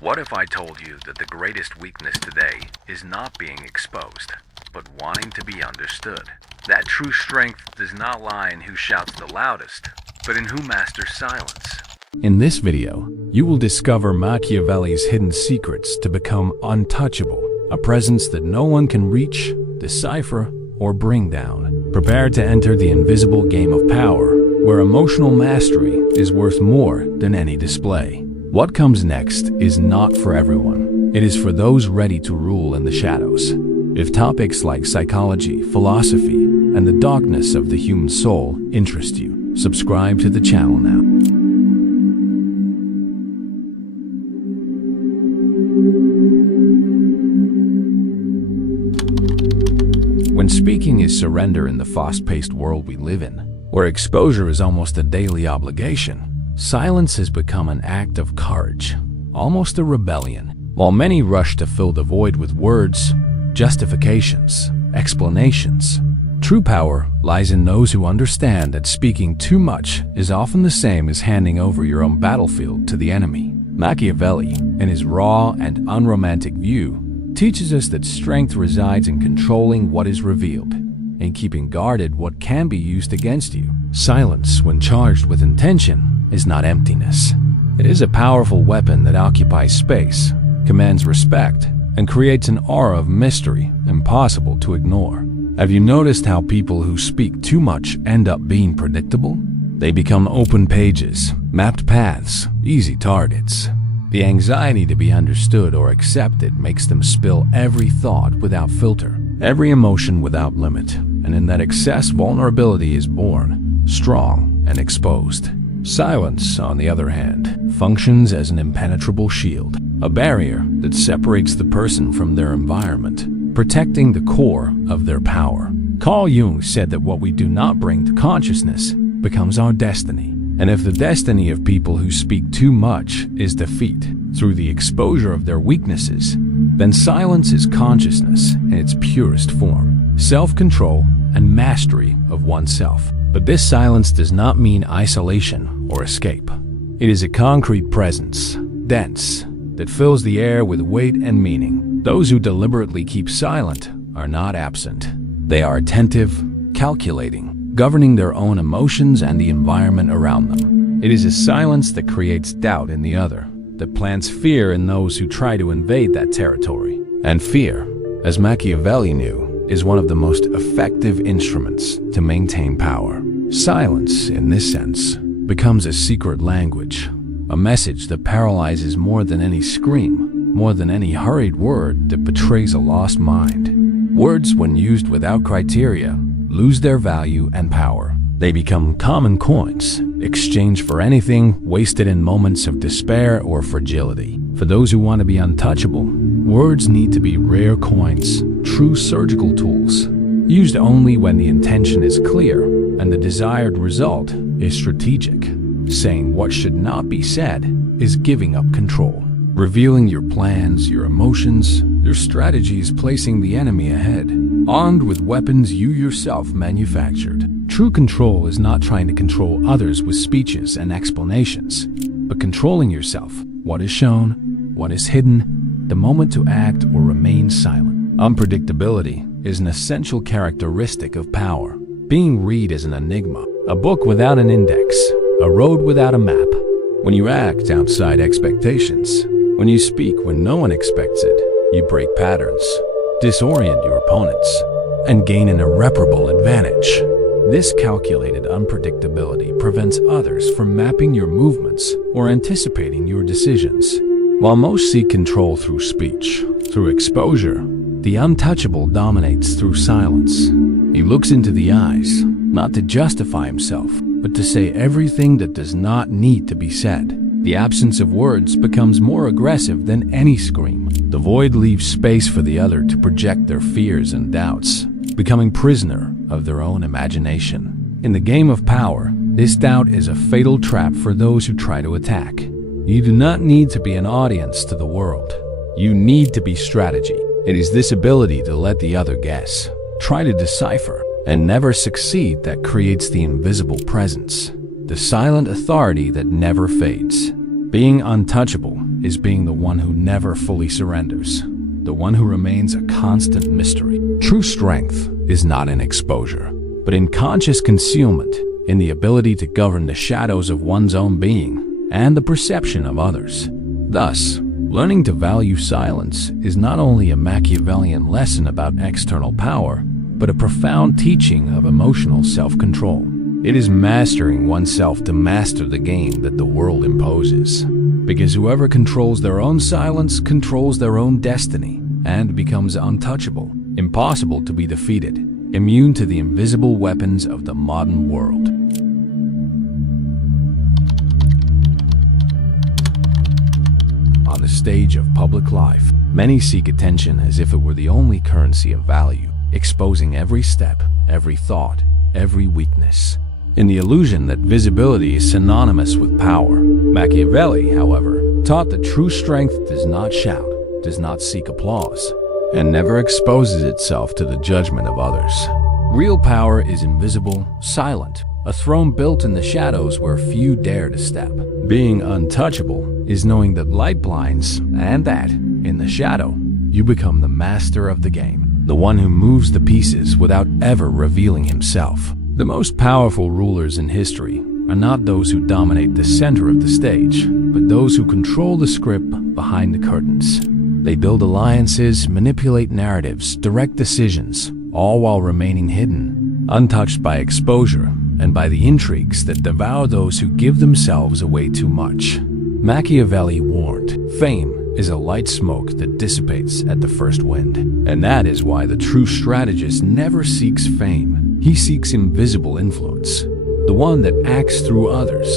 What if I told you that the greatest weakness today is not being exposed, but wanting to be understood? That true strength does not lie in who shouts the loudest, but in who masters silence. In this video, you will discover Machiavelli's hidden secrets to become untouchable, a presence that no one can reach, decipher, or bring down. Prepare to enter the invisible game of power, where emotional mastery is worth more than any display. What comes next is not for everyone. It is for those ready to rule in the shadows. If topics like psychology, philosophy, and the darkness of the human soul interest you, subscribe to the channel now. When speaking is surrender in the fast-paced world we live in, where exposure is almost a daily obligation, silence has become an act of courage, almost a rebellion. While many rush to fill the void with words, justifications, explanations, true power lies in those who understand that speaking too much is often the same as handing over your own battlefield to the enemy. Machiavelli, in his raw and unromantic view, teaches us that strength resides in controlling what is revealed, in keeping guarded what can be used against you. Silence, when charged with intention, is not emptiness. It is a powerful weapon that occupies space, commands respect, and creates an aura of mystery impossible to ignore. Have you noticed how people who speak too much end up being predictable? They become open pages, mapped paths, easy targets. The anxiety to be understood or accepted makes them spill every thought without filter, every emotion without limit, and in that excess, vulnerability is born, strong and exposed. Silence, on the other hand, functions as an impenetrable shield, a barrier that separates the person from their environment, protecting the core of their power. Carl Jung said that what we do not bring to consciousness becomes our destiny. And if the destiny of people who speak too much is defeat through the exposure of their weaknesses, then silence is consciousness in its purest form, self-control and mastery of oneself. But this silence does not mean isolation or escape. It is a concrete presence, dense, that fills the air with weight and meaning. Those who deliberately keep silent are not absent. They are attentive, calculating, governing their own emotions and the environment around them. It is a silence that creates doubt in the other, that plants fear in those who try to invade that territory. And fear, as Machiavelli knew, is one of the most effective instruments to maintain power. Silence, in this sense, becomes a secret language, a message that paralyzes more than any scream, more than any hurried word that betrays a lost mind. Words, when used without criteria, lose their value and power. They become common coins, exchanged for anything wasted in moments of despair or fragility. For those who want to be untouchable, words need to be rare coins, true surgical tools, used only when the intention is clear and the desired result is strategic. Saying what should not be said is giving up control, revealing your plans, your emotions, your strategies, placing the enemy ahead, armed with weapons you yourself manufactured. True control is not trying to control others with speeches and explanations, but controlling yourself, what is shown, what is hidden, the moment to act or remain silent. Unpredictability is an essential characteristic of power. Being read is an enigma, a book without an index, a road without a map. When you act outside expectations, when you speak when no one expects it, you break patterns, disorient your opponents, and gain an irreparable advantage. This calculated unpredictability prevents others from mapping your movements or anticipating your decisions. While most seek control through speech, through exposure, the untouchable dominates through silence. He looks into the eyes, not to justify himself, but to say everything that does not need to be said. The absence of words becomes more aggressive than any scream. The void leaves space for the other to project their fears and doubts, becoming prisoner of their own imagination. In the game of power, this doubt is a fatal trap for those who try to attack. You do not need to be an audience to the world. You need to be strategy. It is this ability to let the other guess, try to decipher, and never succeed that creates the invisible presence, the silent authority that never fades. Being untouchable is being the one who never fully surrenders, the one who remains a constant mystery. True strength is not in exposure, but in conscious concealment, in the ability to govern the shadows of one's own being and the perception of others. Thus, learning to value silence is not only a Machiavellian lesson about external power, but a profound teaching of emotional self-control. It is mastering oneself to master the game that the world imposes. Because whoever controls their own silence controls their own destiny and becomes untouchable, impossible to be defeated, immune to the invisible weapons of the modern world. On the stage of public life, many seek attention as if it were the only currency of value, exposing every step, every thought, every weakness, in the illusion that visibility is synonymous with power. Machiavelli, however, taught that true strength does not shout, does not seek applause, and never exposes itself to the judgment of others. Real power is invisible, silent, a throne built in the shadows where few dare to step. Being untouchable is knowing that light blinds, and that, in the shadow, you become the master of the game, the one who moves the pieces without ever revealing himself. The most powerful rulers in history are not those who dominate the center of the stage, but those who control the script behind the curtains. They build alliances, manipulate narratives, direct decisions, all while remaining hidden, untouched by exposure and by the intrigues that devour those who give themselves away too much. Machiavelli warned, "Fame is a light smoke that dissipates at the first wind." And that is why the true strategist never seeks fame. He seeks invisible influence, the one that acts through others,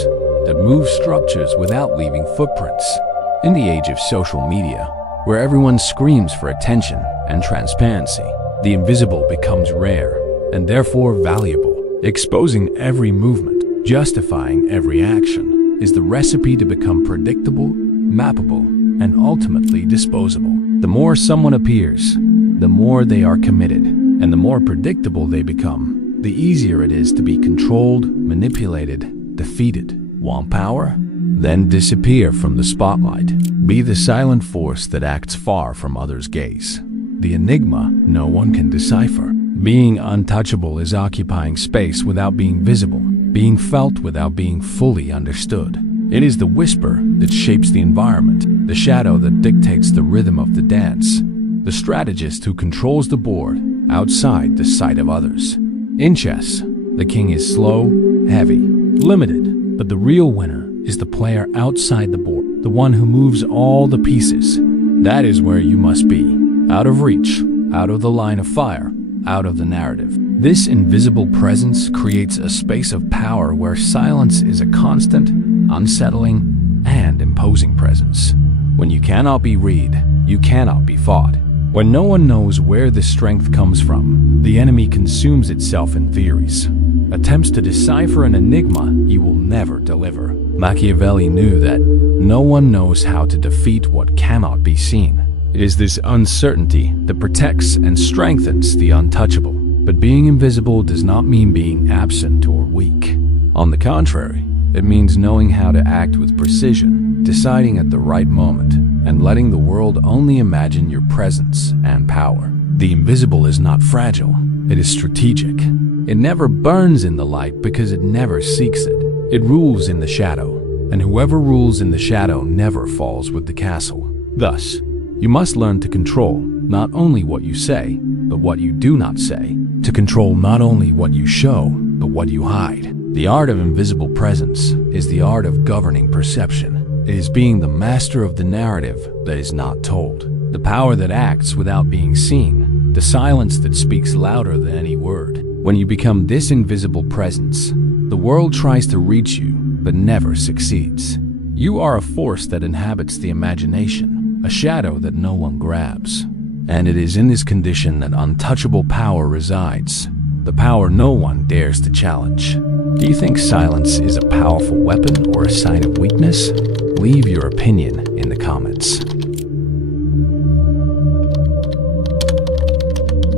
that moves structures without leaving footprints. In the age of social media, where everyone screams for attention and transparency, the invisible becomes rare and therefore valuable. Exposing every movement, justifying every action, is the recipe to become predictable, mappable, and ultimately disposable. The more someone appears, the more they are committed, and the more predictable they become, the easier it is to be controlled, manipulated, defeated. Want power? Then disappear from the spotlight. Be the silent force that acts far from others' gaze. The enigma no one can decipher. Being untouchable is occupying space without being visible, being felt without being fully understood. It is the whisper that shapes the environment, the shadow that dictates the rhythm of the dance, the strategist who controls the board outside the sight of others. In chess, the king is slow, heavy, limited, but the real winner is the player outside the board, the one who moves all the pieces. That is where you must be, out of reach, out of the line of fire, out of the narrative. This invisible presence creates a space of power where silence is a constant, unsettling, and imposing presence. When you cannot be read, you cannot be fought. When no one knows where the strength comes from, the enemy consumes itself in theories, attempts to decipher an enigma he will never deliver. Machiavelli knew that no one knows how to defeat what cannot be seen. It is this uncertainty that protects and strengthens the untouchable. But being invisible does not mean being absent or weak. On the contrary, it means knowing how to act with precision, deciding at the right moment, and letting the world only imagine your presence and power. The invisible is not fragile, it is strategic. It never burns in the light because it never seeks it. It rules in the shadow, and whoever rules in the shadow never falls with the castle. Thus, you must learn to control not only what you say, but what you do not say. To control not only what you show, but what you hide. The art of invisible presence is the art of governing perception. It is being the master of the narrative that is not told. The power that acts without being seen. The silence that speaks louder than any word. When you become this invisible presence, the world tries to reach you, but never succeeds. You are a force that inhabits the imagination, a shadow that no one grabs. And it is in this condition that untouchable power resides, the power no one dares to challenge. Do you think silence is a powerful weapon or a sign of weakness? Leave your opinion in the comments.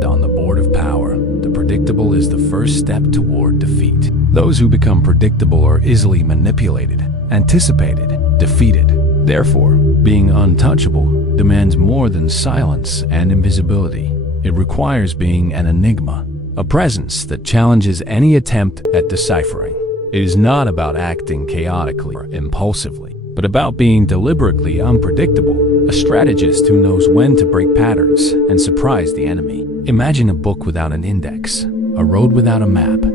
On the board of power, the predictable is the first step toward defeat. Those who become predictable are easily manipulated, anticipated, defeated. Therefore, Being untouchable demands more than silence and invisibility. It requires being an enigma, a presence that challenges any attempt at deciphering. It is not about acting chaotically or impulsively, but about being deliberately unpredictable, a strategist who knows when to break patterns and surprise the enemy. Imagine a book without an index, a road without a map,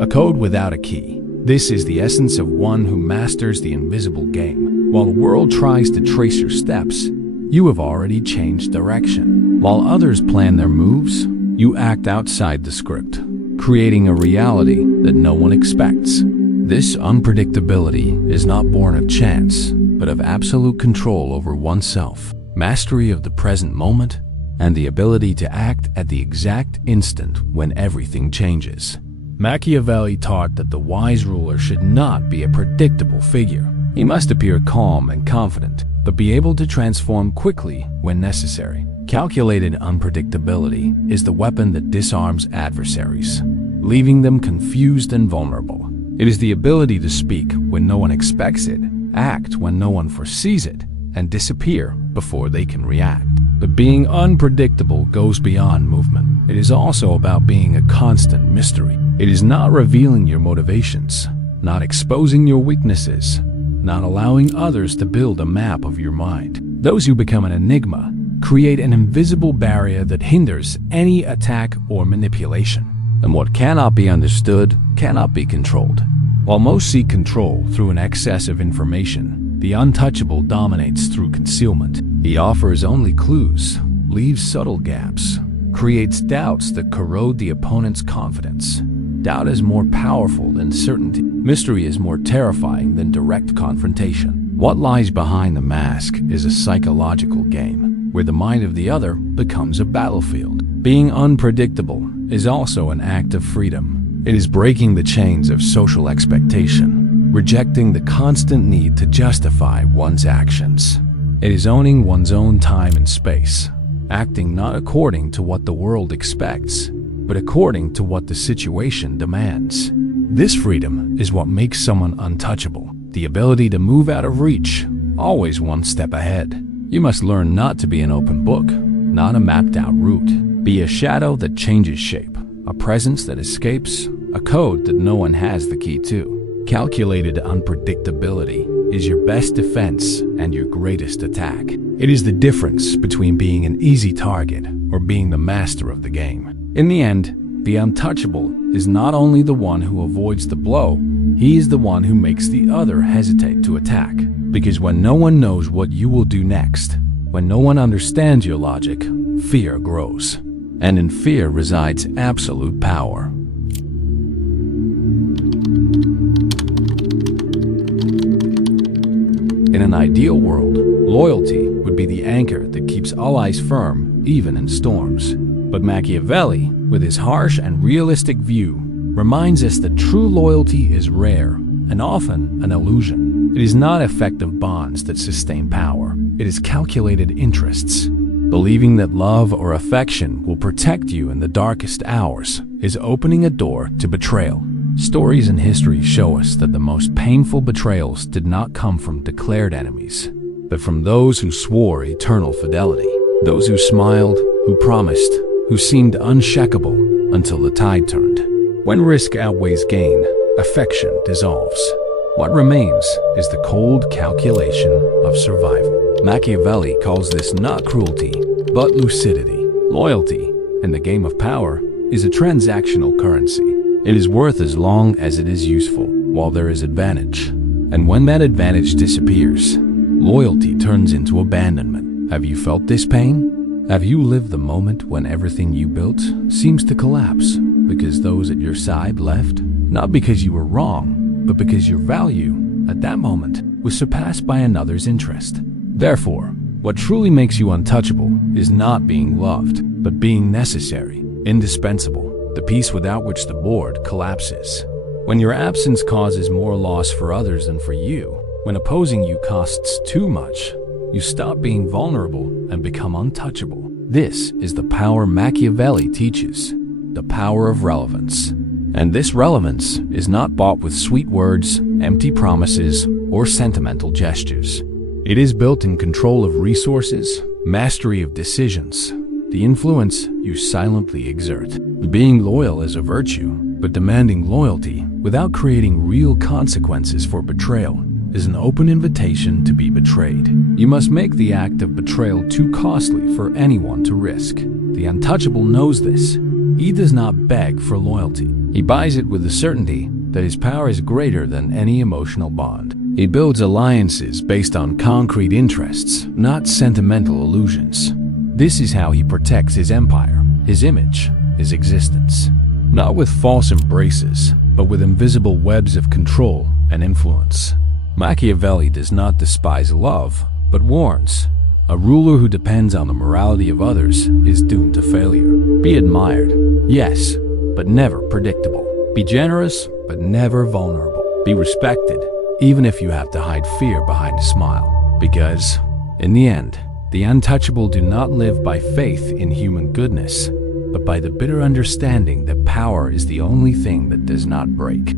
a code without a key. This is the essence of one who masters the invisible game. While the world tries to trace your steps, you have already changed direction. While others plan their moves, you act outside the script, creating a reality that no one expects. This unpredictability is not born of chance, but of absolute control over oneself, mastery of the present moment, and the ability to act at the exact instant when everything changes. Machiavelli taught that the wise ruler should not be a predictable figure. He must appear calm and confident, but be able to transform quickly when necessary. Calculated unpredictability is the weapon that disarms adversaries, leaving them confused and vulnerable. It is the ability to speak when no one expects it, act when no one foresees it, and disappear before they can react. But being unpredictable goes beyond movement. It is also about being a constant mystery. It is not revealing your motivations, not exposing your weaknesses, not allowing others to build a map of your mind. Those who become an enigma create an invisible barrier that hinders any attack or manipulation. And what cannot be understood cannot be controlled. While most seek control through an excess of information, the untouchable dominates through concealment. He offers only clues, leaves subtle gaps, creates doubts that corrode the opponent's confidence. Doubt is more powerful than certainty. Mystery is more terrifying than direct confrontation. What lies behind the mask is a psychological game, where the mind of the other becomes a battlefield. Being unpredictable is also an act of freedom. It is breaking the chains of social expectation, rejecting the constant need to justify one's actions. It is owning one's own time and space, acting not according to what the world expects, but according to what the situation demands. This freedom is what makes someone untouchable, the ability to move out of reach, always one step ahead. You must learn not to be an open book, not a mapped-out route. Be a shadow that changes shape, a presence that escapes, a code that no one has the key to. Calculated unpredictability is your best defense and your greatest attack. It is the difference between being an easy target or being the master of the game. In the end, the untouchable is not only the one who avoids the blow, he is the one who makes the other hesitate to attack. Because when no one knows what you will do next, when no one understands your logic, fear grows. And in fear resides absolute power. In an ideal world, loyalty would be the anchor that keeps all eyes firm, even in storms. But Machiavelli, with his harsh and realistic view, reminds us that true loyalty is rare and often an illusion. It is not effective bonds that sustain power. It is calculated interests. Believing that love or affection will protect you in the darkest hours is opening a door to betrayal. Stories in history show us that the most painful betrayals did not come from declared enemies, but from those who swore eternal fidelity, those who smiled, who promised, who seemed unshakable until the tide turned. When risk outweighs gain, affection dissolves. What remains is the cold calculation of survival. Machiavelli calls this not cruelty, but lucidity. Loyalty, in the game of power, is a transactional currency. It is worth as long as it is useful, while there is advantage. And when that advantage disappears, loyalty turns into abandonment. Have you felt this pain? Have you lived the moment when everything you built seems to collapse because those at your side left? Not because you were wrong, but because your value, at that moment, was surpassed by another's interest. Therefore, what truly makes you untouchable is not being loved, but being necessary, indispensable, the piece without which the board collapses. When your absence causes more loss for others than for you, when opposing you costs too much, you stop being vulnerable and become untouchable. This is the power Machiavelli teaches, the power of relevance. And this relevance is not bought with sweet words, empty promises, or sentimental gestures. It is built in control of resources, mastery of decisions, the influence you silently exert. Being loyal is a virtue, but demanding loyalty without creating real consequences for betrayal is an open invitation to be betrayed. You must make the act of betrayal too costly for anyone to risk. The untouchable knows this. He does not beg for loyalty. He buys it with the certainty that his power is greater than any emotional bond. He builds alliances based on concrete interests, not sentimental illusions. This is how he protects his empire, his image, his existence. Not with false embraces, but with invisible webs of control and influence. Machiavelli does not despise love, but warns. A ruler who depends on the morality of others is doomed to failure. Be admired, yes, but never predictable. Be generous, but never vulnerable. Be respected, even if you have to hide fear behind a smile. Because, in the end, the untouchable do not live by faith in human goodness, but by the bitter understanding that power is the only thing that does not break.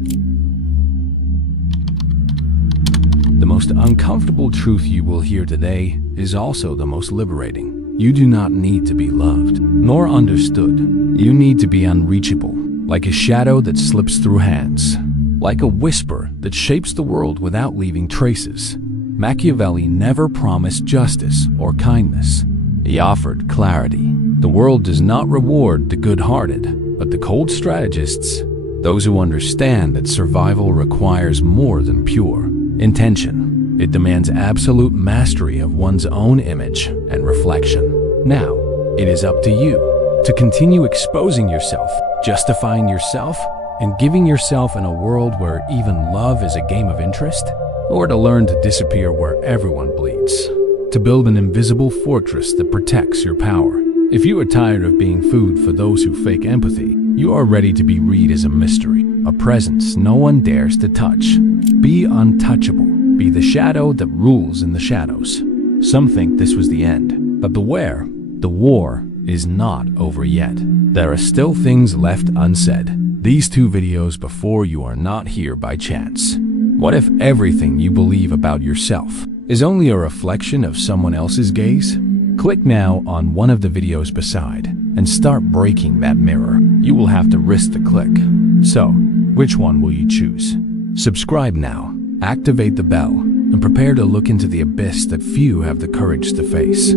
The most uncomfortable truth you will hear today is also the most liberating. You do not need to be loved, nor understood. You need to be unreachable, like a shadow that slips through hands, like a whisper that shapes the world without leaving traces. Machiavelli never promised justice or kindness. He offered clarity. The world does not reward the good-hearted, but the cold strategists, those who understand that survival requires more than pure intention. It demands absolute mastery of one's own image and reflection. Now, it is up to you to continue exposing yourself, justifying yourself, and giving yourself in a world where even love is a game of interest, or to learn to disappear where everyone bleeds, to build an invisible fortress that protects your power. If you are tired of being food for those who fake empathy, you are ready to be read as a mystery, a presence no one dares to touch. Be untouchable. Be the shadow that rules in the shadows. Some think this was the end, but beware, the war is not over yet. There are still things left unsaid. These 2 videos before you are not here by chance. What if everything you believe about yourself is only a reflection of someone else's gaze? Click now on one of the videos beside and start breaking that mirror. You will have to risk the click. So, which one will you choose? Subscribe now, activate the bell, and prepare to look into the abyss that few have the courage to face.